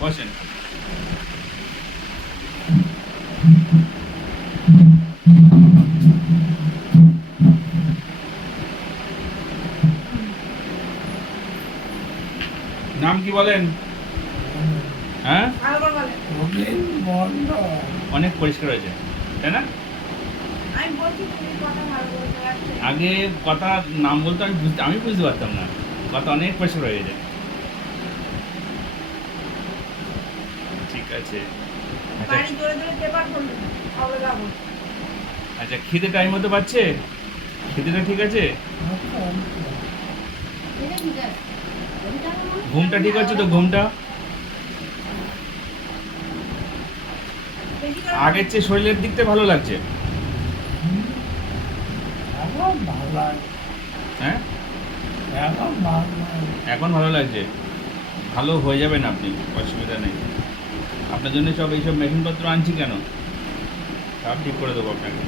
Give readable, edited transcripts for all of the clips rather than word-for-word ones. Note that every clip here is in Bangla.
বসেন। নাম কি বলেন? হ্যাঁ, অনেক পরিষ্কার হয়েছে, তাই না? আগে কথা নাম বলতে আমি বুঝতে পারতাম না, কথা অনেক পরিষ্কার হয়ে গেছে। ঠিক আছে। আচ্ছা, আচ্ছা, খিদে টাইম মতো পাচ্ছে? খিদেটা ঠিক আছে? ঘুমটা ঠিক আছে তো? ঘুমটা আগের চেয়ে শরীরের দিকটা ভালো লাগছে? হ্যাঁ, এখন ভালো লাগছে। ভালো হয়ে যাবেন আপনি, অসুবিধা নেই। আপনার জন্য সব এইসব মেশিনপত্র আনছি কেন, সব ঠিক করে দেবো আপনাকে।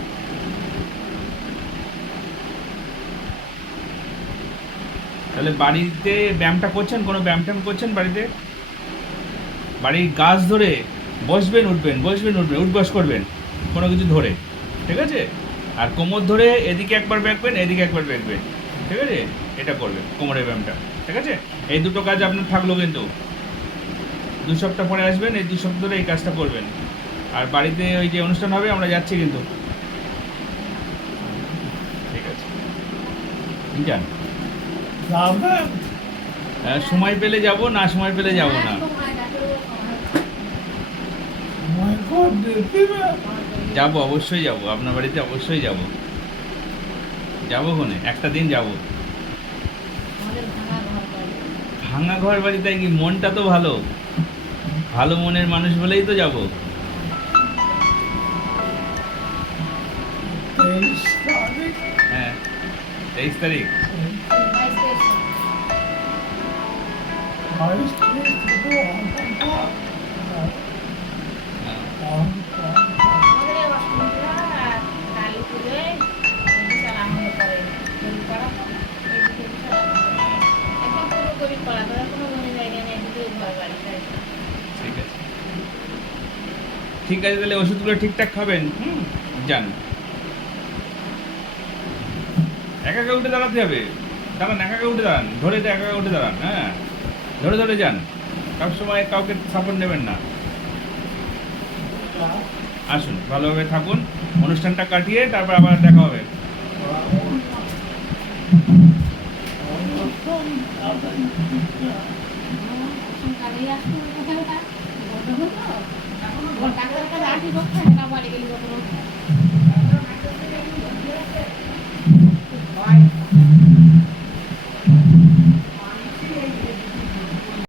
তাহলে বাড়িতে ব্যায়ামটা করছেন? কোনো ব্যায়াম ট্যায়াম করছেন বাড়িতে? বাড়ির গাছ ধরে বসবেন উঠবেন, বসবেন উঠবেন, উঠবস করবেন কোনো কিছু ধরে, ঠিক আছে? আর কোমর ধরে এদিকে একবার বেঁকবেন, এদিকে একবার বেঁকবেন, ঠিক আছে? এটা করবেন কোমরের ব্যায়ামটা, ঠিক আছে? এই দুটো কাজ আপনার থাকলো কিন্তু। 2 সপ্তাহ পরে আসবেন, এই 2 সপ্তাহ ধরে এই কাজটা করবেন। আর বাড়িতে ওই যে অনুষ্ঠান হবে আমরা যাচ্ছি কিন্তু, ঠিক আছে? যান। সময় পেলে যাব, না সময় পেলে যাব না। যাব, অবশ্যই যাব, আপনার বাড়িতে অবশ্যই যাব। যাবো কোনে, একটা দিন যাব। ভাঙা ঘর বাড়ি তাই কি, মনটা তো ভালো, ভালো মনের মানুষ বলেই তো যাব। হ্যাঁ, 23 তারিখ। ঠিক আছে, ঠিক আছে, তাহলে ওষুধগুলো ঠিকঠাক খাবেন। যান। একা একা উঠে দাঁড়াতে হবে। দাঁড়ান, একা একা উঠে দাঁড়ান, ধরে একা একা উঠে দাঁড়ান। হ্যাঁ, ধরে ধরে যান, সবসময় কাউকে সাপোর্ট নেবেন না। আসুন, ভালোভাবে থাকুন, অনুষ্ঠানটা কাটিয়ে তারপর আবার দেখা হবে। ডাক্তার কাছে আসি